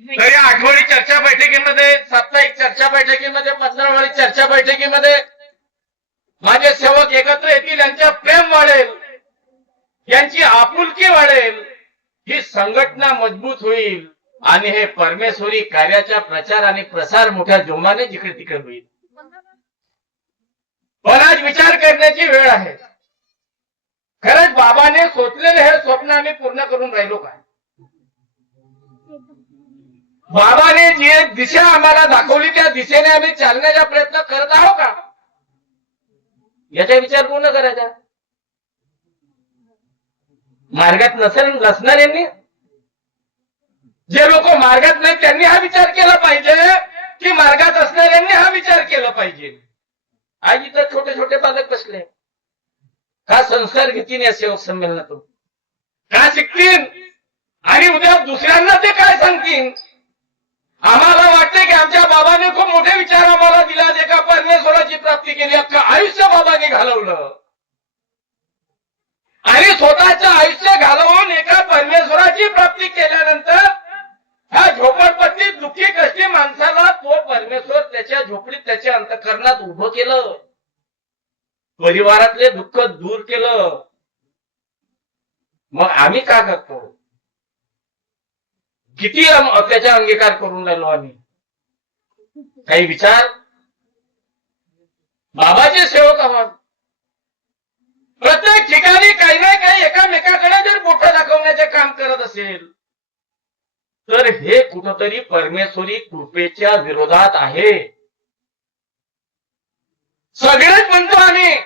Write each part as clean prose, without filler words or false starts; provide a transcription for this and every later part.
तरी आठवडी चर्चा बैठकीमध्ये, साप्ताहिक चर्चा बैठकीमध्ये, पंधरवडी चर्चा बैठकीमध्ये माझे सेवक एकत्र येतील, यांच्या प्रेम वाढेल, यांची आपुलकी वाढेल, ही संघटना मजबूत होईल आणि हे परमेश्वरी कार्याचा प्रचार आणि प्रसार मोठ्या जोमाने जिकडे तिकडे होईल. पण आज विचार करण्याची वेळ आहे. खरंच बाबाने सोचलेले हे स्वप्न आम्ही पूर्ण करून राहिलो काय? बाबाने जी एक दिशा आम्हाला दाखवली त्या दिशेने आम्ही चालण्याचा प्रयत्न करत आहोत का? याचा विचार पूर्ण करायचा. मार्गात नसणाऱ्यांनी, जे लोक मार्गात नाही त्यांनी हा विचार केला पाहिजे की मार्गात असणाऱ्यांनी हा विचार केला पाहिजे. आज इथं छोटे छोटे बालक बसले, का संस्कार घेतील या सेवक संमेलनातून? का शिकतील आणि उद्या दुसऱ्यांना ते काय सांगतील? आम्हाला वाटते की आमच्या बाबाने खूप मोठे विचार आम्हाला दिला, जे का परमेश्वराची प्राप्ती केली, अख्खं आयुष्य बाबाने घालवलं आणि स्वतःचं आयुष्य घालवून एका परमेश्वराची प्राप्ती केल्यानंतर ह्या झोपडपट्टीत दुःखी कष्टी माणसाला तो परमेश्वर त्याच्या झोपडीत, त्याच्या अंतःकरणात उभं केलं, परिवारातले दुःख दूर केलं. मग आम्ही का करतो? किती त्याचा अंगीकार करून राहिलो आम्ही? काही विचार? बाबाचे सेवक आहोत. प्रत्येक ठिकाणी काही ना काही एकामेकाकडे जर बोटं दाखवण्याचे काम करत असेल तर हे कुठंतरी परमेश्वरी कृपेच्या विरोधात आहे. सगळेच म्हणतो आम्ही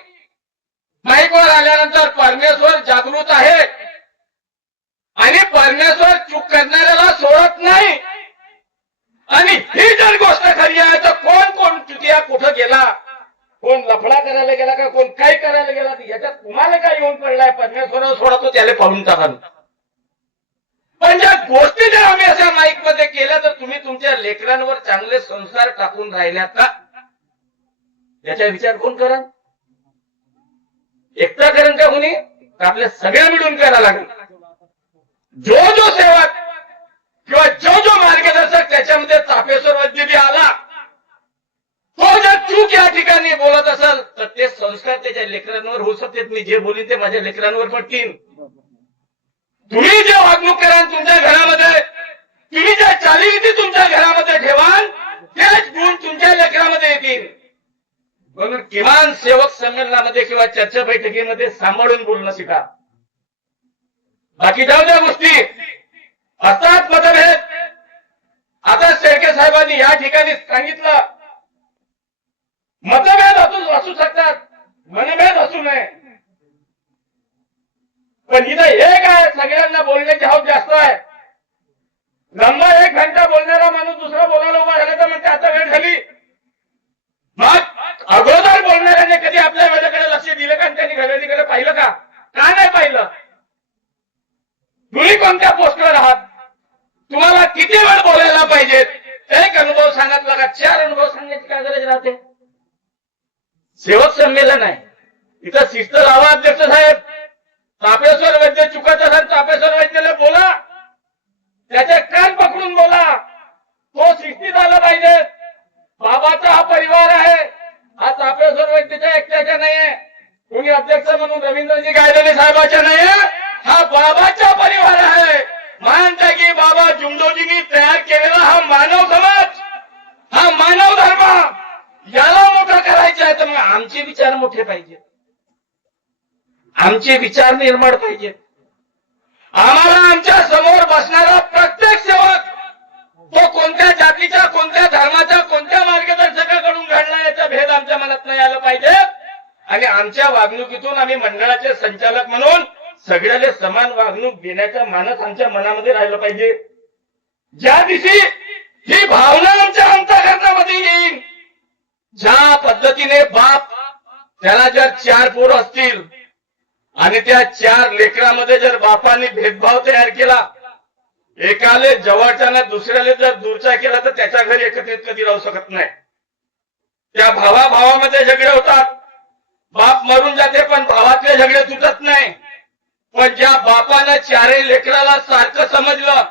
माईकवर आल्यानंतर परमेश्वर जागृत आहे आणि परमेश्वर चूक करणाऱ्याला सोडत नाही. आणि ही जर गोष्ट खरी आहे तर कोण कोण चुकिया कुठं गेला, कोण लफडा करायला गेला का, कोण काय करायला गेला, याच्यात तुम्हाला काय येऊन पडलाय? परमेश्वर सोडतो त्याला पाहून टाका. पण ज्या गोष्टी जर आम्ही अशा माईक मध्ये केल्या तर तुम्ही तुमच्या लेकरांवर चांगले संस्कार टाकून राहिल्यात का? याचा विचार कोण करा? एकटा करण का कोणी? आपल्या सगळ्या मिळून करायला लागेल. जो जो सेवक किंवा जो मार्गदर्शक त्याच्यामध्ये चापेश्वर वैद्य बी आला, तो जर चूक या ठिकाणी बोलत असेल तर ते संस्कार त्याच्या लेकरांवर होऊ शकतात. मी जे बोलीन ते माझ्या लेकरांवर पडतील. तुम्ही जे वागणूक कराल तुमच्या घरामध्ये, तुम्ही ज्या चालीरीती तुमच्या घरामध्ये ठेवाल तेच गुण तुमच्या लेकरामध्ये येतील. म्हणून किमान सेवक संमेलनामध्ये किंवा चर्चा बैठकीमध्ये सांभाळून बोलणं शिका. बाकी जाऊ द्या गोष्टी असतात मतभेद. आता शेळके साहेबांनी या ठिकाणी सांगितलं मतभेद असू शकतात, मनभेद असू नये. पण इथं एक आहे, सगळ्यांना बोलण्याची हौस जास्त आहे. लंबा 1 घंटा बोलणारा माणूस दुसरा बोलायला उभा झाला तर म्हणते आता वेळ झाली. मग अगोदर बोलणाऱ्याने कधी आपल्या वेळेकडे लक्ष दिलं का? त्यांनी घड्याळीकडे पाहिलं का? का नाही पाहिलं? तुम्ही कोणत्या पोस्टवर आहात? तुम्हाला किती वेळ बोलायला पाहिजेत? एक अनुभव सांगितला का 4 अनुभव सांगण्याची काय गरज राहते? सेवक संमेलन आहे, इथं शिस्त लावा. अध्यक्ष साहेब, चापेश्वर वैद्य चुकत असेल चापेश्वर वैद्यला बोला, त्याचे कान पकडून बोला. तो शिस्तीत आला पाहिजे. बाबाचा हा परिवार आहे, हा चापेश्वर वैद्यच्या एकट्याच्या नाहीये, कोणी अध्यक्ष म्हणून रवींद्रजी गायधनी साहेबाच्या नाहीये, हा बाबाचा परिवार आहे. मानता की बाबा जुमदोजींनी तयार केलेला हा मानव समाज, हा मानव धर्म, याला मोठा करायचा आहे तर मग आमचे विचार मोठे पाहिजेत, आमचे विचार निर्माण पाहिजेत. आम्हाला आमच्या समोर बसणारा प्रत्येक सेवक तो कोणत्या जातीच्या, कोणत्या धर्माच्या, कोणत्या मार्गदर्शकाकडून घडला याचा भेद आमच्या मनात नाही आला पाहिजे. आणि आमच्या वागणुकीतून आम्ही मंडळाचे संचालक म्हणून सगळ्याला समान वागणूक देण्याचा मानस आमच्या मनामध्ये राहिला पाहिजे. ज्या दिवशी ही भावना आमच्या अंतःकरणामध्ये येईल, ज्या पद्धतीने बाप त्याला जर 4 पोरं असतील आणि त्या 4 लेकरांमध्ये जर बापाने भेदभाव तयार केला, एकाले जवळच्याला दुसऱ्याला जर दूरचा केला तर त्याच्या घरी एकत्रित कधी राहू शकत नाही. त्या भावामध्ये झगडे होतात, बाप मरून जाते पण भावातले झगडे तुटत नाही. पण ज्या बापानं 4 लेकराला सारखं समजलं,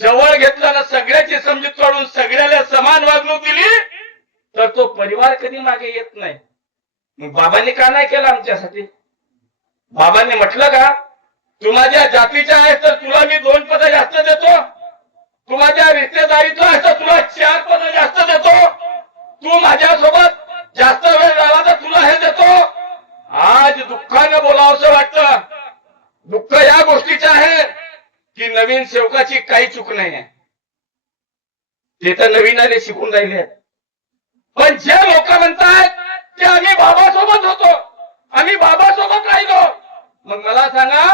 जवळ घेतलं ना सगळ्याची समजूत काढून सगळ्याला समान वागणूक दिली तर तो परिवार कधी मागे येत नाही. मग बाबांनी का नाही केलं आमच्यासाठी? बाबांनी म्हटलं का तू माझ्या जातीचा आहेस तर तुला मी 2 पदं जास्त देतो, तू माझ्या रिश्तेदारीतला आहेस तर तुला 4 पदं जास्त देतो, तू माझ्यासोबत जास्त वेळ राहिला तर तुला हे देतो. आज दुःखानं बोलावंसं वाटतं. दुःख या गोष्टीचं आहे की नवीन सेवकाची काही चूक नाही आहे. ते तर नवीन शिकून राहिले आहेत. पण जे लोक म्हणतात की आम्ही बाबासोबत होतो, आम्ही बाबासोबत राहिलो, मग मला सांगा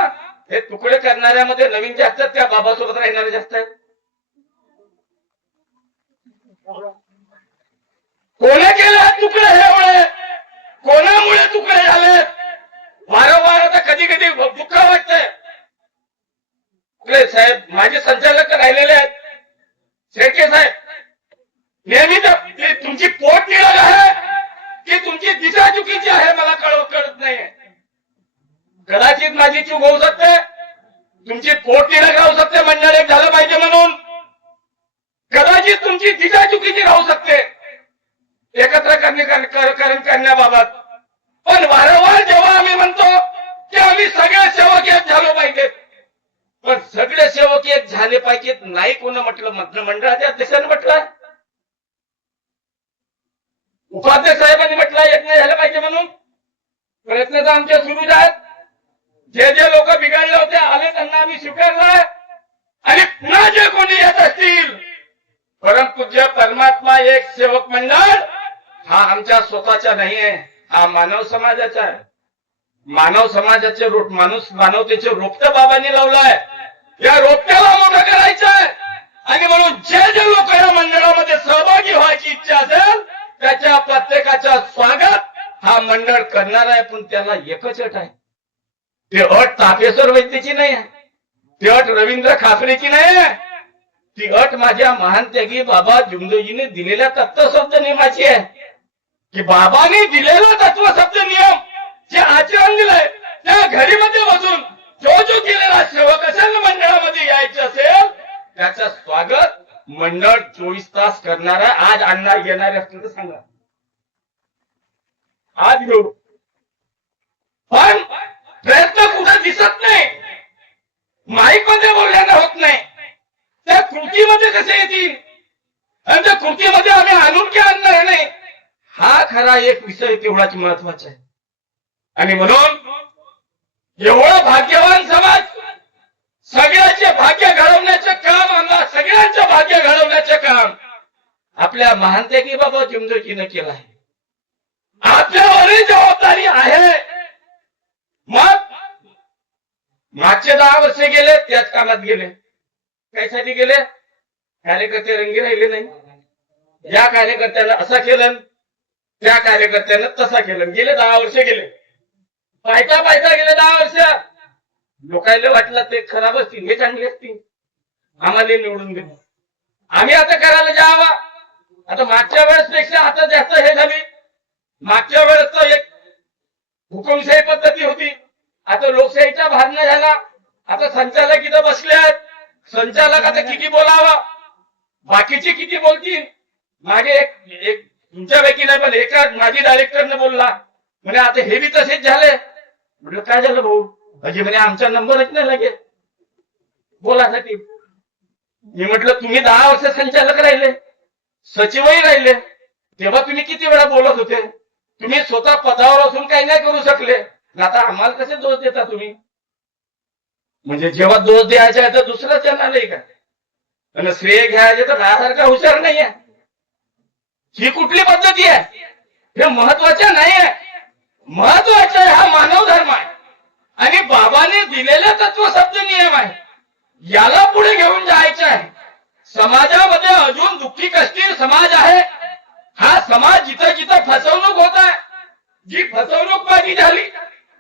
हे तुकडे करणाऱ्यामध्ये नवीन जास्त आहेत त्या बाबासोबत राहणारे जास्त आहेत? कोणी केले तुकडे एवढे? कोणामुळे तुकडे झाले? वारंवार आता कधी कधी दुःख वाटतंय. साहेब माझे संचालक राहिलेले आहेत, शेळके साहेब, नेहमी तुमची पोट निघाल आहे की तुमची दिशा चुकीची आहे मला कळत नाही. कदाचित माझी चूक होऊ शकते, तुमची पोट निघाल राहू शकते, मंडळ एक झालं पाहिजे म्हणून. कदाचित तुमची दिशा चुकीची राहू शकते एकत्र करण्याबाबत. पण वारंवार जेव्हा आम्ही म्हणतो की आम्ही सगळे सेवक एक झालो पाहिजेत, पण सगळे सेवक एक झाले पाहिजेत नाही कोण म्हटलं? मंडळाच्या अध्यक्षाने म्हटलं, उपाध्यक्ष साहेबांनी म्हटलं एक नाही झालं पाहिजे म्हणून. प्रयत्न तर आमचे सुरूच आहेत. जे जे लोक बिघडले होते आले त्यांना आम्ही स्वीकारलं आणि पुन्हा जे कोणी येत असतील, परमपूज्य परमात्मा एक सेवक मंडळ हा आमच्या स्वतःचा नाहीये, हा मानव समाजाचा आहे. मानव समाजाचे मानवतेचे रोपटं बाबांनी लावलंय. या रोपट्याला मोठं करायचं आहे आणि म्हणून जे जे लोक या मंडळामध्ये सहभागी व्हायची इच्छा असेल त्याच्या प्रत्येकाचं स्वागत हा मंडळ करणार आहे. पण त्याला एकच अट आहे, ती अट तापेश्वर वैद्यची नाही आहे, ती अट रवींद्र खापरेची नाही आहे, ती अट माझ्या महान त्यागी बाबा जुमदोजीने दिलेल्या तत्वशब्द नियमाची आहे की बाबांनी दिलेला तत्वशब्द नियम जे आचरण दिलंय त्या घरीमध्ये बसून जो केलेला सेवक असेल मंडळामध्ये यायचं असेल त्याचं स्वागत मंडळ 24 तास करणार आहे. आज आणणार येणारे असतील तर सांगा, आज घेऊ. पण प्रयत्न कुठं दिसत नाही, माईक मध्ये बोलण्याला होत नाही, त्या कृतीमध्ये कसे येतील आणि त्या कृतीमध्ये आम्ही आणून की आणणार नाही हा खरा एक विषय तेवढाच महत्वाचा आहे. आणि म्हणून एवढं भाग्यवान समाज, सगळ्याचे भाग्य घडवण्याचं काम, आम्हाला सगळ्यांचं भाग्य घडवण्याचं काम आपल्या महानतेगी बाबा जुमदोजीने केलं आहे. आपल्यावरही जबाबदारी आहे. मग मागचे 10 वर्ष गेले त्याच कामात गेले. कायसाठी गेले? कार्यकर्ते रंगी राहिले नाही. या कार्यकर्त्याला असं केलं, त्या कार्यकर्त्यानं तसा केलं. गेले 10 वर्ष गेले, पायता गेले 10 वर्ष. लोकांना वाटलं ते खराब असतील, हे चांगले असतील, आम्हाला निवडून गेले. आम्ही आता करायला जावा. आता मागच्या वेळेसपेक्षा आता जास्त हे झाली. मागच्या वेळेस तर एक हुकुमशाही पद्धती होती, आता लोकशाहीचा भारणा झाला. आता संचालक इथं बसले आहेत, संचालक आता किती बोलावा, बाकीचे किती बोलतील. मागे एक तुमच्यापैकी नाही पण एका माझी डायरेक्टरने बोलला म्हणे आता हे बी तसेच झाले. म्हटलं काय झालं भाऊ? म्हणजे म्हणे आमचा नंबरच नाही लागे बोलासाठी. मी म्हटलं तुम्ही 10 वर्ष संचालक राहिले, सचिवही राहिले, तेव्हा तुम्ही किती वेळा बोलत होते? तुम्ही स्वतः पदावर असून काही नाही करू शकले, आता आम्हाला कसे दोष देता तुम्ही? म्हणजे जेव्हा दोष द्यायचा आहे तर दुसरंच येणार नाही का? आणि श्रेय घ्यायचे तर माझ्यासारखा हुशार नाही आहे. ही कुठली पद्धती आहे? हे महत्वाचं नाही आहे. महत्वाचं आहे हा मानव धर्म आहे आणि बाबांनी दिलेला तत्वशब्द नियम आहे, याला पुढे घेऊन जायचं आहे. समाजामध्ये अजून दुःखी कष्टी समाज आहे. हा समाज जिथं जिथं फसवणूक होत आहे, जी फसवणूक माझी झाली,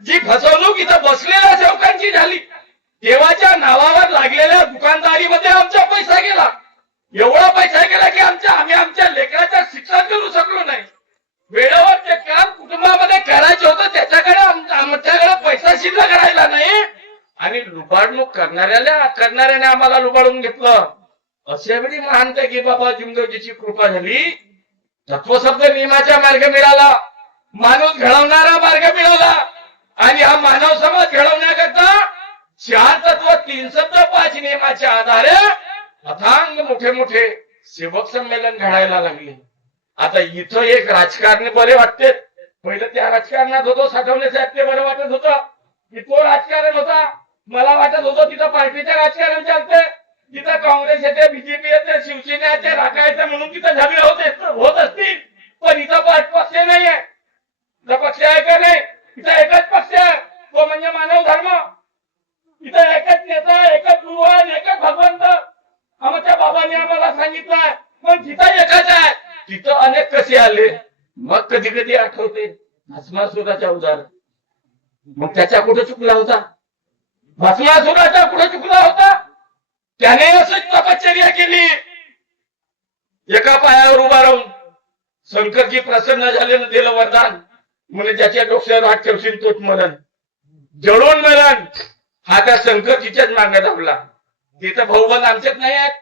जी फसवणूक इथं बसलेल्या सेवकांची झाली, देवाच्या नावावर लागलेल्या दुकानदारीमध्ये आमचा पैसा गेला. एवढा पैसा गेला की आम्ही आमच्या लेकराचं शिक्षण करू शकलो नाही. वेळेवर ते काम कुटुंबामध्ये करायचं होतं त्याच्याकडे आमच्याकडे पैसा शिल्लक राहिला नाही आणि लुबाडणूक करणाऱ्याने आम्हाला लुबाडून घेतलं. अशा वेळी मानते की बाबा जुमदेवजीची कृपा झाली, तत्वशब्द नियमाचा मार्ग मिळाला, माणूस घडवणारा मार्ग मिळाला आणि हा मानव समाज घडवण्याकरता 4 तत्व 3 शब्द 5 नियमाच्या आधारे अथांग मोठे मोठे सेवक संमेलन घडायला लागले. आता इथं एक राजकारणी बरे वाटते, पहिलं त्या राजकारणात होतो, साठवणे साहेब ते बरं वाटत होतं की तो राजकारण होता. मला वाटत होतं तिथं पार्टीचं राजकारण चालते, तिथं काँग्रेस येते, बीजेपी येते, शिवसेना येते, राखायचं म्हणून तिथं झगडे होत असतील. पण इथं पक्ष नाहीये. इथं पक्ष आहे का नाही? इथं एकच पक्ष आहे, तो म्हणजे मानव धर्म. इथं एकच नेता, एकच गुरु आहे, एकच भगवंत. आमच्या बाबांनी आम्हाला सांगितलं. पण तिथं एकच आहे, तिथं अनेक कसे आले. मग कधी कधी आठवते भस्मासुराचा उदाहरण. मग त्याच्या कुठे चुकला होता? भस्मासुराचा कुठे चुकला होता? त्याने असंच तपश्चर्या केली, एका पायावर उभा राहून. शंकरजी प्रसन्न झाले, दिलं वरदान, म्हणजे ज्याच्या डोक्यावर हात ठेवशील तोच मरण, जळून मरण. हा त्या शंकरजीच्याच मागे धावला. ते तर भाऊबंद आमच्यात नाही आहेत,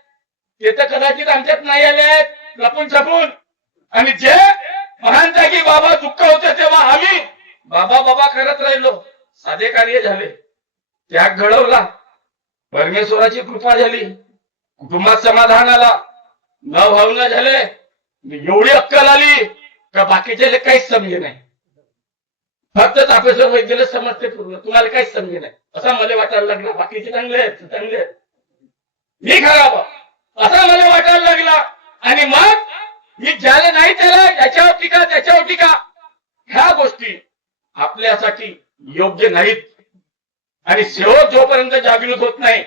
ते तर कदाचित आमच्यात नाही आले आहेत लपून छपून. आणि जे महान त्यागी बाबा दुःख होते तेव्हा आम्ही बाबा बाबा करत राहिलो, साधे कार्य झाले, त्याग घडवला, परमेश्वराची कृपा झाली, कुटुंबात समाधान आला, न भावना झाले, एवढी अक्कल आली का बाकीचे काहीच समजे नाही. फक्त तापेश्वर वैद्यला समजते पूर्ण, तुम्हाला काहीच समजे नाही असा मला वाटायला लागला. बाकीचे चांगले आहेत, चांगले आहेत, मी खराब असा मला वाटायला लागला. आणि मग मी ज्याला नाही त्याला याच्यावर टीका त्याच्यावर टीका, ह्या गोष्टी आपल्यासाठी योग्य नाहीत. आणि सेवक जोपर्यंत जागृत होत नाही,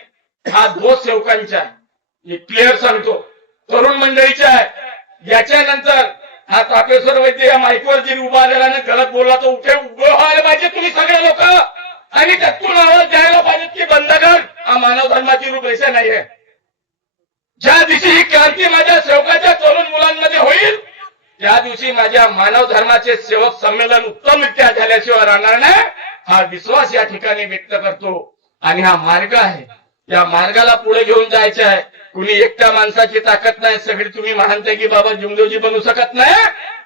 हा दोष सेवकांचा मी क्लिअर सांगतो, तरुण मंडळीचा आहे. याच्यानंतर हा तापेश्वर वैद्य या माईकवर जरी उभा झाल्याने गलत बोलला तर उभं व्हायला पाहिजे तुम्ही सगळे लोक, आणि त्यातून आवाज द्यायला पाहिजे की बंद कर, हा मानव धर्माची रूपरेषा नाहीये. ज्या दिवशी ही क्रांती माझ्या सेवकाच्या तरुण मुलांमध्ये होईल, त्या दिवशी माझ्या मानव धर्माचे सेवक संमेलन उत्तमरित्या झाल्याशिवाय राहणार नाही, हा विश्वास या ठिकाणी व्यक्त करतो. आणि हा मार्ग आहे, या मार्गाला पुढे घेऊन जायचं आहे. कुणी एकट्या माणसाची ताकद नाही, सगळी तुम्ही महानते की बाबा जुमदेवजी बनू शकत नाही.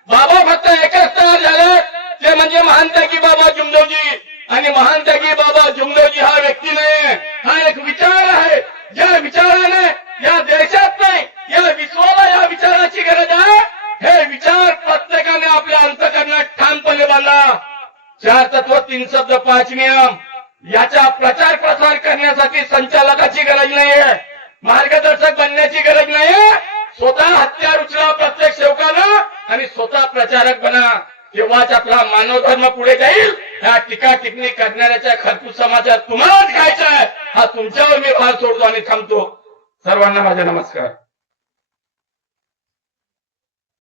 बाबा फक्त एकच तयार झाले, ते म्हणजे महानते की बाबा जुमदेवजी. आणि महानते की बाबा जुमदेवजी हा व्यक्ती नाही, हा एक विचार आहे. ज्या विचाराने या देशात नाही, या विश्वाला या विचाराची गरज आहे. हे विचार प्रत्येकाने आपल्या अंतःकरणात ठामपणे बांधा. 4 तत्व 3 शब्द 5 नियम याचा प्रचार प्रसार करण्यासाठी संचालकाची गरज नाहीये, मार्गदर्शक बनण्याची गरज नाहीये. स्वतः हत्यार उचला प्रत्येक सेवकानं आणि स्वतः प्रचारक बना, तेव्हाच आपला मानव धर्म पुढे जाईल. ह्या टीका टिप्पणी करणाऱ्याच्या खरपूस समाजात तुम्हालाच खायचा आहे, हा तुमच्यावर मी भार सोडतो आणि थांबतो. सर्वांना माझा नमस्कार.